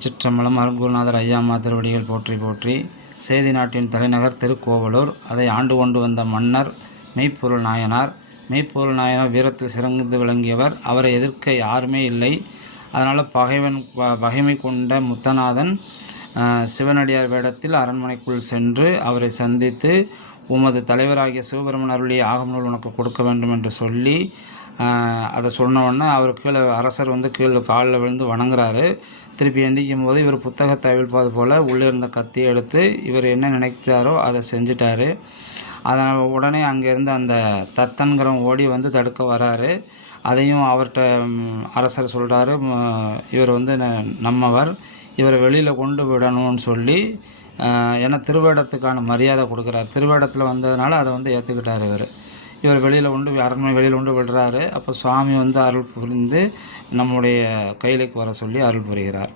திருச்சிற்றம்பலம் அருள்குருநாதர் ஐயாமா திருவடிகள் போற்றி போற்றி. சேதி நாட்டின் தலைநகர் திருக்கோவலூர். அதை ஆண்டு கொண்டு வந்த மன்னர் மெய்ப்பொருள் நாயனார். மெய்ப்பொருள் நாயனார் வீரத்தில் சிறந்து விளங்கியவர். அவரை எதிர்க்க யாருமே இல்லை. அதனால் பகைவன் ப- பகைமை கொண்ட முத்தநாதன் சிவனடியார் வேடத்தில் அரண்மனைக்குள் சென்று அவரை சந்தித்து உமது தலைவராகிய சிவபெருமன் அருளிய ஆகம நூல் உனக்கு கொடுக்க வேண்டும் என்று சொல்லி அதை சொன்ன அவர் கீழே அரசர் வந்து கீழே காலில் விழுந்து வணங்குறாரு. திருப்பி எந்திக்கும் போது இவர் புத்தகத்தை அவிழ்ப்பது போல் உள்ளே இருந்த கத்தியை எடுத்து இவர் என்ன நினைத்தாரோ அதை செஞ்சிட்டாரு. அதனால் உடனே அங்கேருந்து அந்த தத்தன்கிறவன் ஓடி வந்து தடுக்க வராரு. அதையும் அவர்கிட்ட அரசர் சொல்கிறாரு இவர் வந்து ந- நம்மவர் இவரை வெளியில் கொண்டு விடணும்னு சொல்லி ஏன்னா திருவேடத்துக்கான மரியாதை கொடுக்குறாரு. திருவேடத்தில் வந்ததுனால அதை வந்து ஏற்றுக்கிட்டார் இவர். இவர் வெளியில் உண்டு அரண்மனை வெளியில் உண்டு விடுறாரு. அப்போ சுவாமி வந்து அருள் புரிந்து நம்முடைய கையிலைக்கு வர சொல்லி அருள் புரிகிறார்.